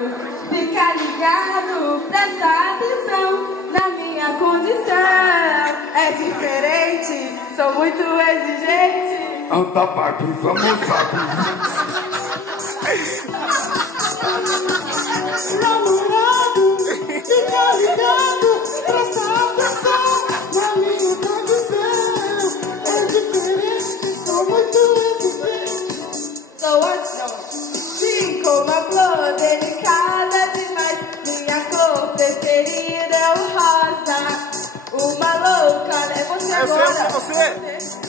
Fica ligado, presta atenção na minha condição. É diferente, sou muito exigente. Anda, Barbie, vamos, Barbie. Namorado, fica ligado, presta atenção na minha condição. É diferente, sou muito exigente. Sou assim como uma flor delicada demais. Minha cor preferida é o rosa. Uma louca é você agora. Você.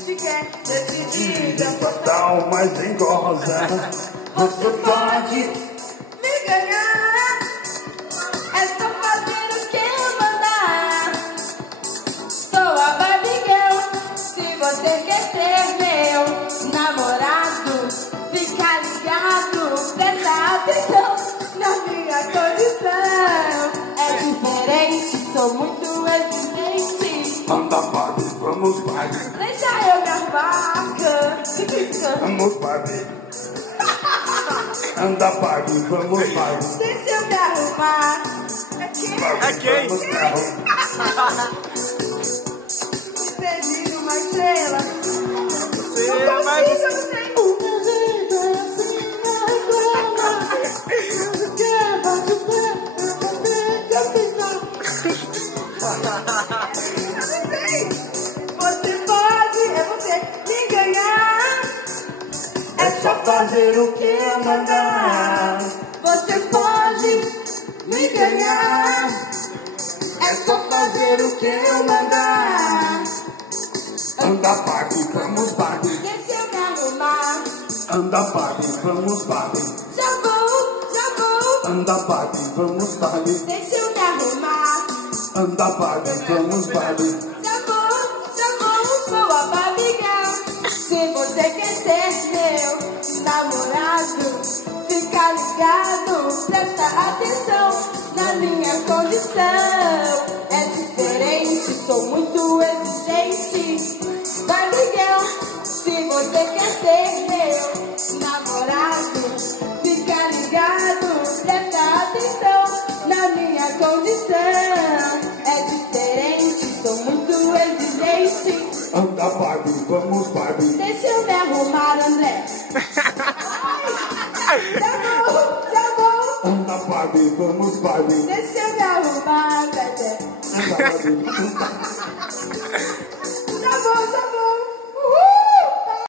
Se quer decidida, Fatal, mas bem goza. você pode me ganhar. É só fazer o que eu mandar. Sou a Barbie Girl. Se você quer ser meu namorado, fica ligado, presta atenção na minha condição. É diferente, sou muito exigente. Anda, Barbie, vamos, Barbie. Deixa eu me arrumar. Vamos, Barbie. Anda, Barbie, vamos, Barbie. Deixa eu me arrumar. É quem? Vamos, carro. Perdi uma estrela. Você Não vai... consigo, eu não sei. O meu jeito é assim, me reclama. Você quer bate o pé, eu tenho que pisar. Eu não sei. Você pode, é você me ganhar. É só fazer o que eu mandar. Você pode me ganhar. É só fazer o que eu mandar. Anda, Barbie, vamos, Barbie. Deixa eu me arrumar. Anda, Barbie, vamos, Barbie. Já vou, já vou. Anda, Barbie, vamos, Barbie. Deixa eu me arrumar. Anda, Barbie, vamos, Barbie. Já vou, sou a Barbie Girl. Se você quer ser meu namorado, fica ligado, presta atenção na minha condição. É diferente, sou muito exigente. Barbie Girl, se você quer ser meu namorado, fica ligado, presta atenção na minha condição. É diferente, sou muito exigente. Anda, Barbie, vamos, Barbie. Deixa eu me arrumar, André. Já vou. Anda, Barbie, vamos, Barbie. Deixa eu me arrumar, André. Anda, Barbie.